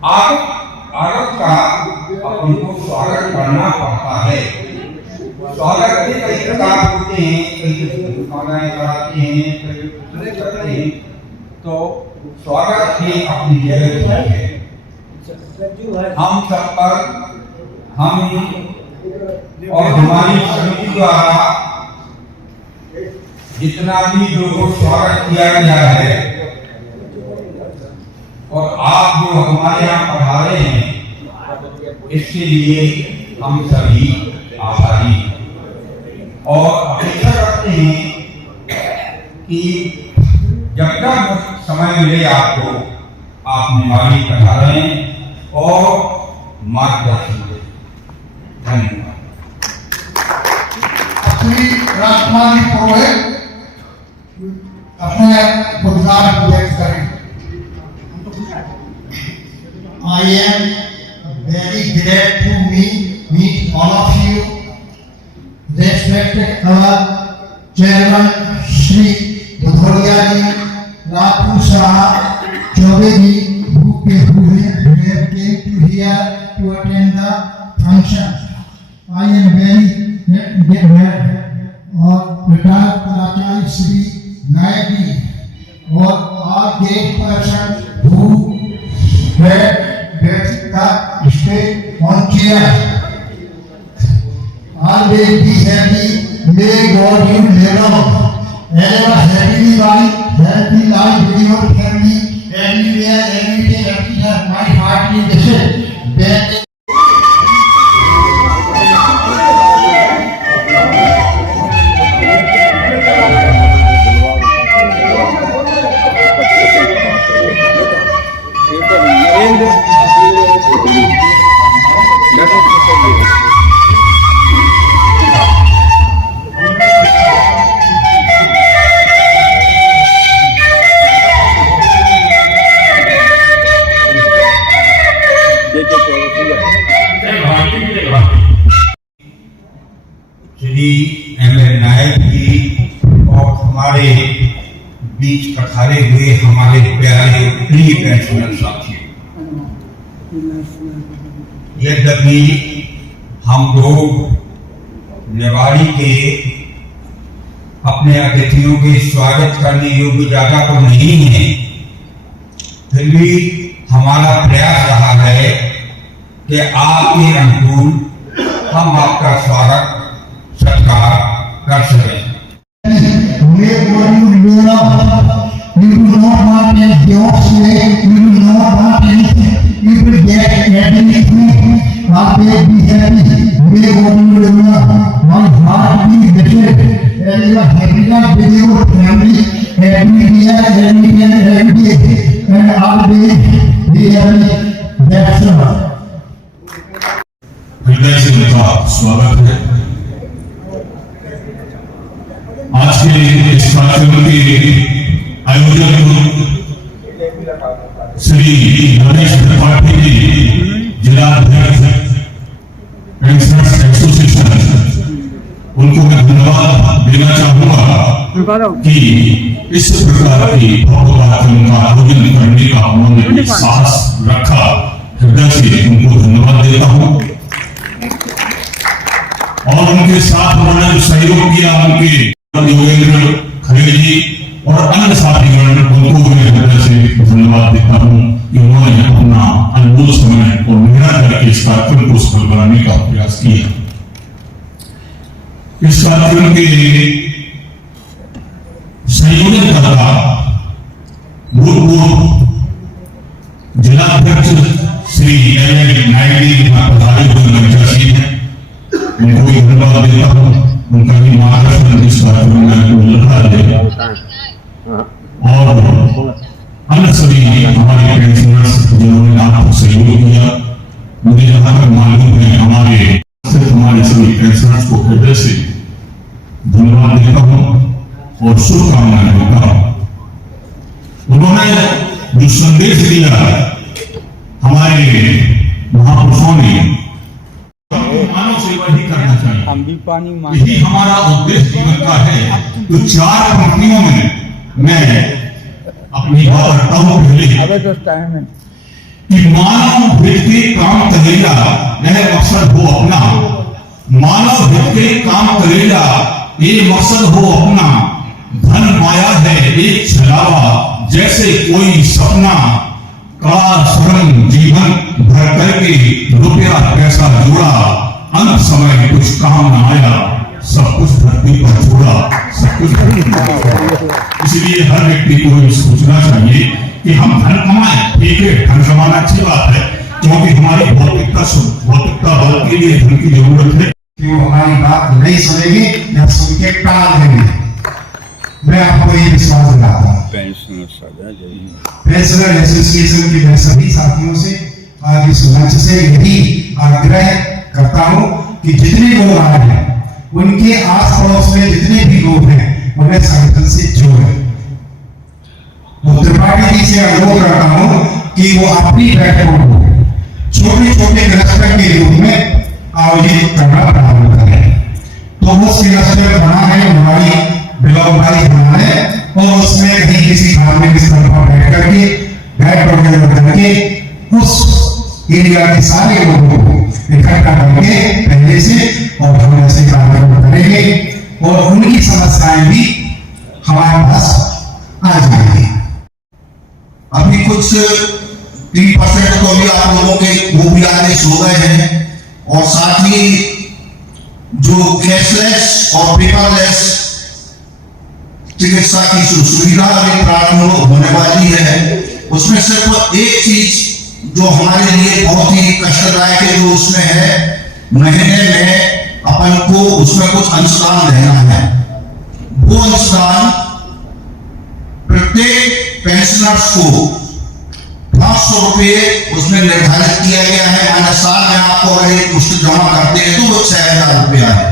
आगत का अपन को स्वागत करना पड़ता है। स्वागत के कई प्रकार होते हैं, कई दुकानें कराते हैं, कई दूसरे करते हैं। तो स्वागत की अपनी जगह है। हम सब पर हम और हमारी समिति द्वारा जितना भी लोगों को स्वागत किया गया है और आप जो हमारे यहाँ पधारे हैं, इसके लिए हम सभी आभारी और अपेक्षा करते हैं कि जब तक समय मिले आपको, आप निभावी पधारें और मार्गदर्शन दें। धन्यवाद। श्री राजकुमारी पुरोहित अपने गुजार व्यक्त करें। I am very glad to meet all of you. Respected our chairman Shri Budhoria ji, Ratu Shah, Chaube ji, who have came to here to attend the function. I am very glad of retired Pracharya Shri Nayak ji or all gate persons who were the state on chair. Always be happy. May God you never ever happily life, healthy life with your family, anywhere, every day, everywhere. My heart is desert. Shri M L. Nayak ji और हमारे बीच पधारे हुए हमारे प्यारे प्रिय pensioner साथी, यद्यपि हम लोग निवाड़ी के अपने अतिथियों के स्वागत करने योग्य ज्यादा तो नहीं है, फिर भी हमारा प्रयास रहा है कि आपके अनुकूल हम आपका स्वागत सत्कार कर सकें। हृदय से उनका स्वागत है। आज के इस कार्यक्रम के आयोजक श्री नरेश त्रिपाठी जी, जिला अध्यक्ष पेंशनर्स एसोसिएशन, उनको मैं धन्यवाद देना चाहूंगा कि इस प्रकार की भव्य कार्यक्रम का आयोजन करने का उन्होंने साहस रखा। हृदय से उनको धन्यवाद देता हूँ और उनके साथ उन्होंने जो सहयोग किया, उनके योगेंद्र खरे जी और अन्य साथीगण, उनको मैं हृदय से धन्यवाद देता हूँ कि उन्होंने अपना अनमोल समय और मेहनत करके इस कार्यक्रम को सफल बनाने का प्रयास किया। इस कार्यक्रम के संयोजन करता भूतपूर्व जिलाध्यक्ष श्री एम.एल. नायक जी पधारे हुए मंचासी हैं, उनको भी धन्यवाद देता हूँ। उनका भी मार्गदर्शन इस कार्यक्रम में लगा देगा और अन्य सभी हमारे पेंशनर्स जिन्होंने आपको सहयोग दिया। मुझे जहाँ तक मालूम है हमारे सभी पेंशनर्स को हृदय से धन्यवाद देता हूँ और शुभकामनाएं देता हूँ। उन्होंने जो संदेश दिया हमारे महापुरुषों ने, मानव सेवा ही करना चाहिए, हम भी पानी यही हमारा उद्देश्य जीवन का है। तो 4 पंक्तियों में मैं अपनी बात करता हूँ। पहले कि मानव हित के काम करेगा यह मकसद हो अपना, मानव हित के काम करेगा ये मकसद हो अपना, धन माया है एक छलावा जैसे कोई सपना, कार श्रम जीवन भर करके रुपया पैसा जोड़ा, अंत समय कुछ काम न आया, सब कुछ धरती पर छोड़ा, सब कुछ धरती पर छोड़ा। इसलिए हर व्यक्ति को ये सोचना चाहिए कि हम धन कमाएं, ठीक है, धन कमाना अच्छी बात है, क्योंकि हमारी भौतिकता बल के लिए धन की जरूरत है। कि वो हमारी बात नहीं सुनेगी या सुन के टाल देंगे। मैं आपको ये विश्वास दिलाता हूँ, पेंशनर एसोसिएशन के मैं सभी साथियों से आज इस मंच से यही आग्रह करता हूँ कि जितने लोग आ रहे हैं उनके आस पड़ोस में जितने भी लोग हैं उन्हें संगठन से जोड़ें। वो त्रिपाठी जी से अनुरोध करता हूँ कि वो अपनी बैठकों को छोटे छोटे क्लस्टर के रूप में आयोजित करना प्रारंभ करें। तो वो क्लस्टर बना है हमारी बिलाव भाई बना है, और उसमें कहीं किसी धार्मिक स्थल पर बैठ करके उस एरिया के सारे लोगों को इकट्ठा करके पहले से और हम ऐसे कार्यक्रम करेंगे और उनकी समस्याएं भी हमारे पास आ जाएंगी। अभी कुछ 3% तो अभी आप लोगों के वो भी आदेश हो गए हैं, और साथ ही जो कैशलेस और पेपरलेस चिकित्सा की सुविधा अभी प्रारंभ होने वाली है, उसमें सिर्फ एक चीज जो हमारे लिए बहुत ही कष्टदायक है, जो उसमें है महीने में अपन को उसमें कुछ अनुदान देना है। वो अनुदान प्रत्येक पेंशनर्स को 500 रुपये उसमें निर्धारित किया गया है। माना साल में आपको अगर एक मुश्त जमा करते हैं तो वो 6000 रुपया है,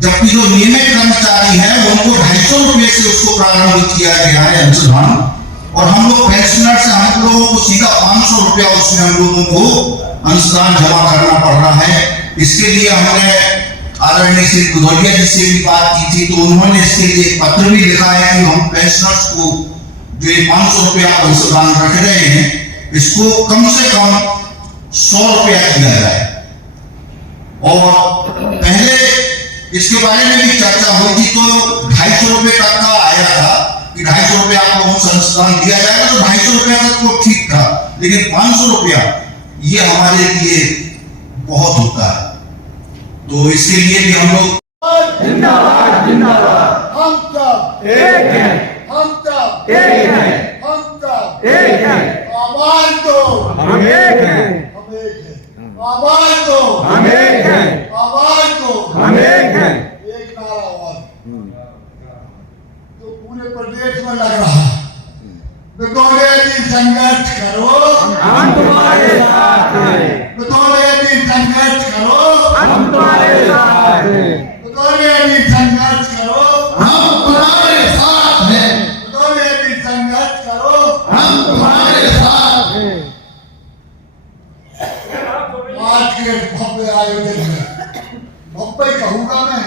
जबकि जो नियमित कर्मचारी है उनको 250 रुपये से उसको प्रारंभ किया गया है अनुदान, और हम लोग पेंशनर से हम लोगों को सीधा 500 रुपया उसमें हम लोगों को अनुदान जमा करना पड़ रहा है। इसके लिए हमने आदरणीय श्री भदौरिया जी से भी बात की थी, तो उन्होंने इसके लिए पत्र भी लिखा है कि हम पेंशनर्स को जो 500 रुपया अनुदान रख रहे हैं इसको कम से कम 100 रुपया किया जाए। और पहले इसके बारे में भी चर्चा हुई थी, तो 250 रुपये तक का आया था कि 250 रुपया आप लोगों को अनुदान दिया जाएगा, तो 250 रुपया तक तो ठीक था, लेकिन 500 रुपया ये हमारे लिए बहुत होता है। तो इसके लिए भी हम लोग जिंदाबाद जिंदाबाद, हम सब एक हैं, हम सब एक हैं, हम सब एक हैं, आवाज दो, हम एक हैं, हम एक हैं, आवाज दो, हम एक हैं, आवाज दो, हम एक हैं। एक नारा आवाज तो पूरे प्रदेश में लग रहा है। बिगौड़े जी संघर्ष करो, हम तुम्हारे साथ हैं, बिगौड़े जी संघर्ष करो, हम तुम्हारे साथ हैं, बिगौड़े जी संघर्ष करो, हम तुम्हारे साथ हैं, बिगौड़े जी संघर्ष करो, हम तुम्हारे साथ हैं। आज के भव्य आयोजन में भव्य कहूंगा मैं,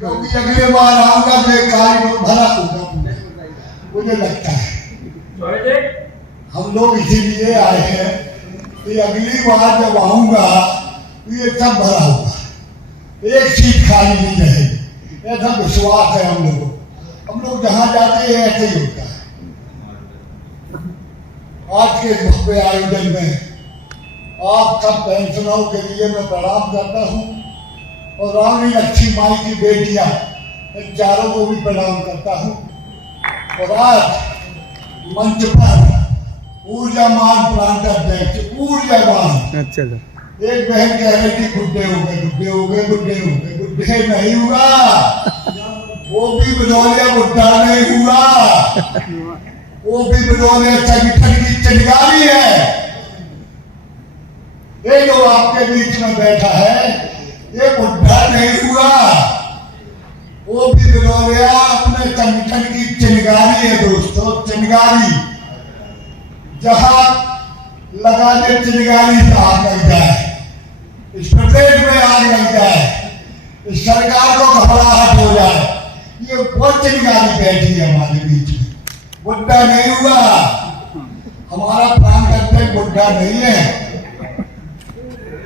क्योंकि अगले बार आऊंगा तो एक कार्य भरा होगा मुझे लगता है। हम लोग इसीलिए आए हैं कि अगली बार जब आऊंगा तो ये सब भरा होगा, एक सीट खाली नहीं रहेगी, ऐसा विश्वास है हम लोगों को। हम लोग जहां जाते हैं ऐसे ही होता है। आज के भव्य आयोजन में आप सब पेंशनरों के लिए मैं प्रणाम करता हूँ, और रानी लक्ष्मी माई की बेटियां इन चारों को भी प्रणाम करता हूँ। और आज मंच पर ऊर्जामान प्रांत अध्यक्ष ऊर्जामान एक बहन कह रही थी बुढ़े हो गए, बुढ़े हो गए, बुढ़े हो गए, बुढ़े नहीं हुआ, वो भी बदौलिया बुढ़ा नहीं हुआ, वो भी बदौलिया संगठन की चिंगारी है। ये जो आपके बीच में बैठा है ये बुढ़ा नहीं हुआ, वो भी बदौलिया अपने संगठन की चिंगारी है दोस्तों, चिंगारी। जहां लगाने चिंगारी से आग लग जाए, इस प्रदेश में आग लग जाए, इस सरकार को घबराहट हो जाए, ये बहुत चिंगारी बैठी है हमारे बीच में। बुढ़ा नहीं हुआ, हमारा प्रांत अध्यक्ष बुढ़ा नहीं है।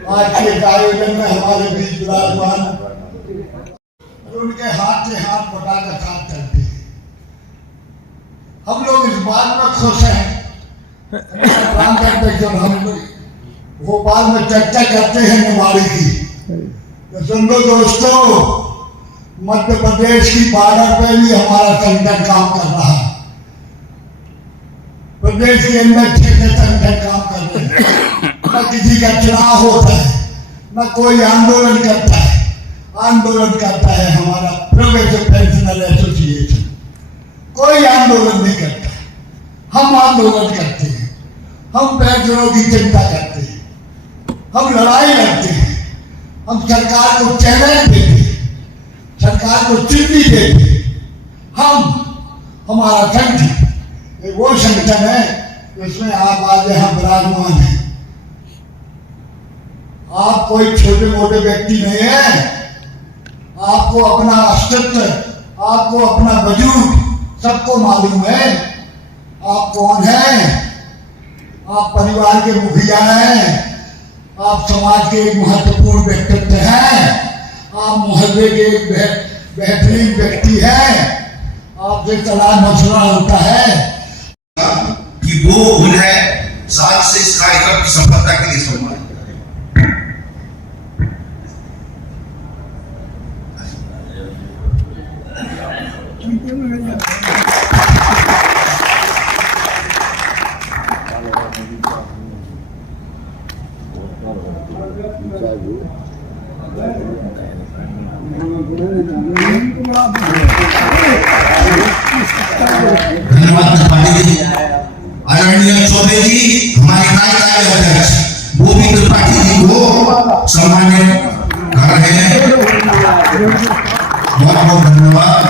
आज के आयोजन में हमारे बीच विराजमान उनके हाथ से हाथ बटाकर काम करते हैं। हम लोग इस बात में खुश हैं काम करते जब हम भोपाल में चर्चा करते हैं निवाड़ी की, तो सुन लो दोस्तों, मध्य प्रदेश की बॉर्डर पे भी हमारा संगठन काम कर रहा है। प्रदेश के अंदर 6 संगठन काम कर रहे हैं। न किसी का चुनाव होता है, न कोई आंदोलन करता है। आंदोलन करता है हमारा प्रोग्रेसिव पेंशनर एसोसिएशन। कोई आंदोलन नहीं करता, हम आंदोलन करते हैं। हम पेंशनों की चिंता करते हैं, हम लड़ाई लड़ते हैं, हम सरकार को चैलेंज देते हैं, सरकार को चिट्ठी देते हैं। हमारा संगठन वो संगठन है जिसमें आप आज यहाँ विराजमान हैं। आप कोई छोटे मोटे व्यक्ति नहीं है। आपको अपना अस्तित्व, आपको अपना वजूद सबको मालूम है। आप कौन हैं? आप परिवार के मुखिया हैं, आप समाज के एक महत्वपूर्ण व्यक्तित्व हैं, आप मोहल्ले के एक बेहतरीन व्यक्ति हैं। आपसे सलाह मशवरा होता है कि वो उन्हें साथ से इस कार्यक्रम की सफलता के लिए सम्मानित करें। धन्यवाद त्रिपाठी जी। आदरणीय चौबे जी हमारे कार्यकारी अध्यक्ष, वो भी त्रिपाठी जी को सम्मानित कर रहे हैं। बहुत बहुत धन्यवाद।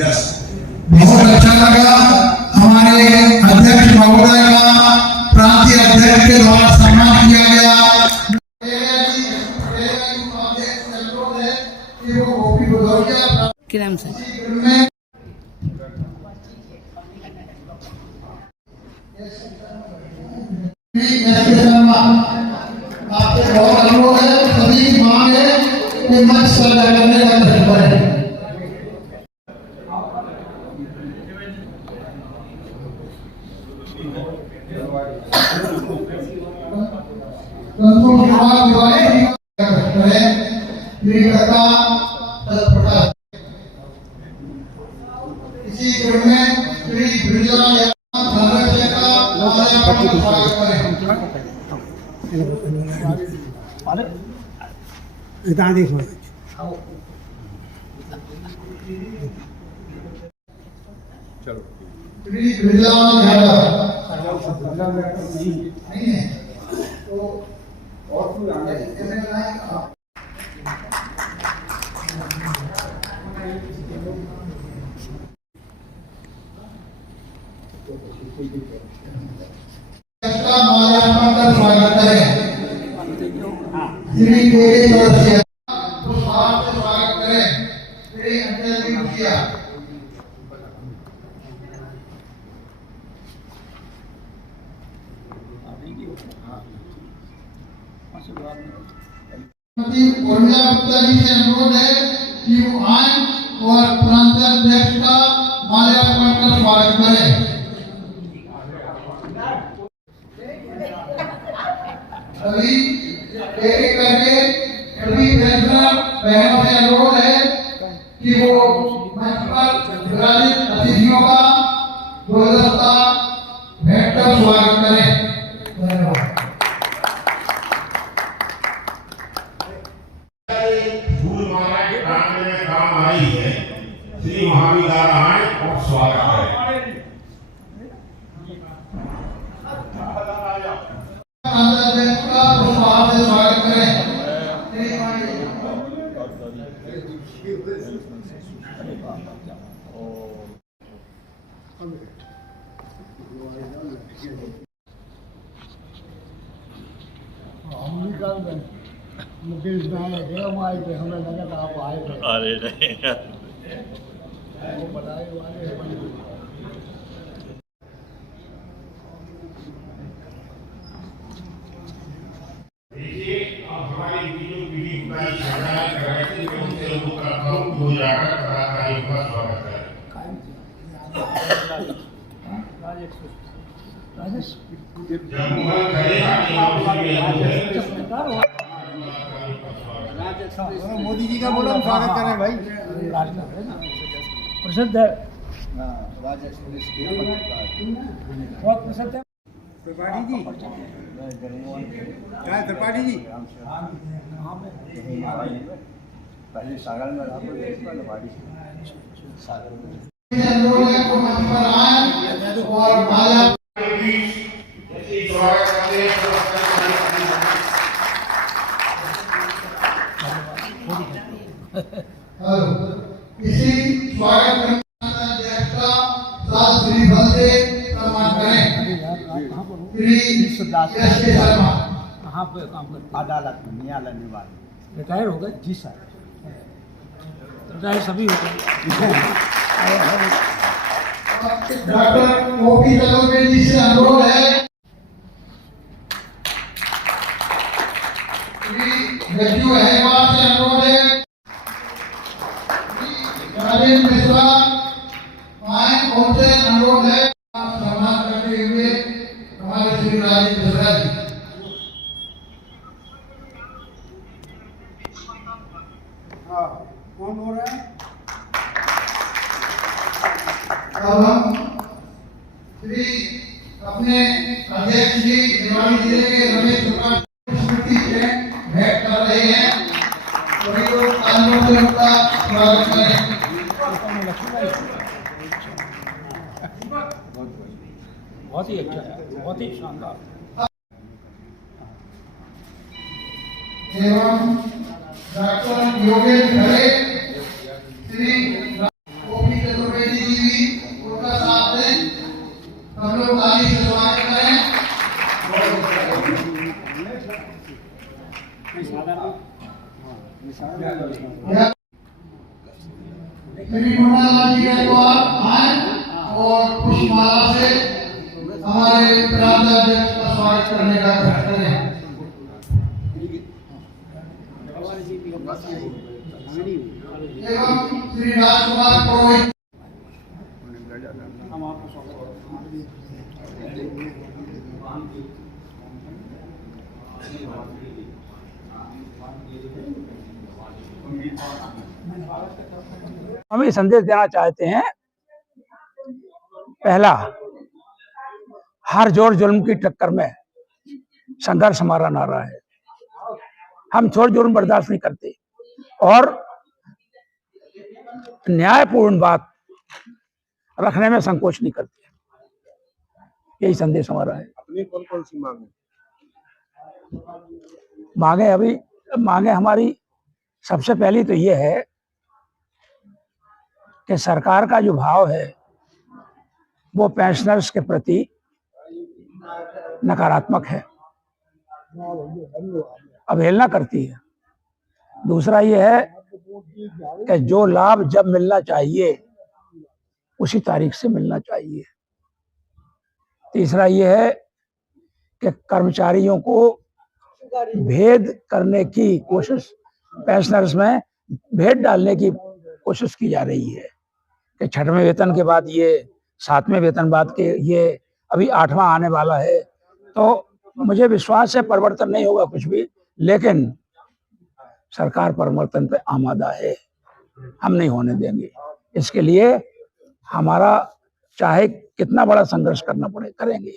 यस, बहुत अच्छा लगा हमारे अध्यक्ष महोदय का प्रांतीय अध्यक्ष के द्वारा सम्मान किया गया। किरण से आपके बहुत अनुभव है, सभी मांग है कि मंच साझा करने का तरीका है। इसी क्रम में श्री ब्रिजा इतना देखो श्री ब्रिजा यादव नहीं है तो और माल्यार्पण का स्वागत करें। श्री तेरे से स्वागत करें श्री अंजलि मुखिया। उर्मिला गुप्ता जी से अनुरोध है कि वो आए और प्रांत अध्यक्ष का माल्यार्पण कर स्वागत करें। अभी एक करके सभी पेंशनर बहनों से अनुरोध है कि वो मंच पर विराजित अतिथियों का गुलदस्ता भेंट कर स्वागत करें। धन्यवाद। फूल माला के काम में काम आई है। श्री महाविद्या आए और स्वागत है। स्वागत करें। मुकेश नायक है, हम आए थे, हमें लगा था आप आए थे। अरे नहीं वो बताए वाले मोदी जी का बोलो हम स्वागत करें भाई। प्रसिद्ध है, राज एक्सप्रेस के बहुत प्रसिद्ध है। त्रिपाठी जी, क्या त्रिपाठी जी? पहले सागर में रहा त्रिपाठी सागर में और माला इसी स्वागत श्री बलदेव सम्मान करें। श्री एस के शर्मा कहाँ पे काम करते अदालत में न्यायालय निवास रिटायर हो गए? जी सर। रिटायर सभी हो गए। डॉक्टर ओपी चतुर्वेदी जी से अनुरोध है श्री रज्जू अहवाल से अनुरोध है राजेंद्र मिश्रा आए उनसे अनुरोध है सम्मान करते हुए हमारे श्री राजेंद्र मिश्रा जी। हाँ, कौन बोल रहा है? अब हम श्री अपने अध्यक्ष जी निवाड़ी जिले के रमेश कुमार स्मृति से भेंट कर रहे हैं। सभी लोग तालियों से उनका स्वागत करें। बहुत ही अच्छा है, बहुत ही शानदार। एवं डॉक्टर योगेश खरे श्री ओपी चतुर्वेदी जी भी उनका साथ दें। हम लोग ताली से स्वागत करें। श्री मुन्नालाल जी को आप आए और पुष्पमाला से हमारे प्रांत अध्यक्ष का स्वागत करने का प्रयास करें। एवं श्री राजकुमार पुरोहित हम ये संदेश देना चाहते हैं। पहला, हर जोर जुल्म की टक्कर में संघर्ष हमारा नारा है। हम छोड़ जुल्म बर्दाश्त नहीं करते और न्यायपूर्ण बात रखने में संकोच नहीं करते। यही संदेश हमारा है। अपनी कौन कौन सी मांग मांगे हमारी सबसे पहली तो ये है कि सरकार का जो भाव है वो पेंशनर्स के प्रति नकारात्मक है, अवहेलना करती है। दूसरा ये है कि जो लाभ जब मिलना चाहिए उसी तारीख से मिलना चाहिए। तीसरा ये है कि कर्मचारियों को भेद करने की कोशिश, पेंशनर्स में भेद डालने की कोशिश की जा रही है कि 6वें वेतन के बाद ये, 7वें वेतन बाद के ये, अभी 8वां आने वाला है। तो मुझे विश्वास है परिवर्तन नहीं होगा कुछ भी, लेकिन सरकार परिवर्तन पे आमादा है, हम नहीं होने देंगे। इसके लिए हमारा चाहे कितना बड़ा संघर्ष करना पड़े करेंगे।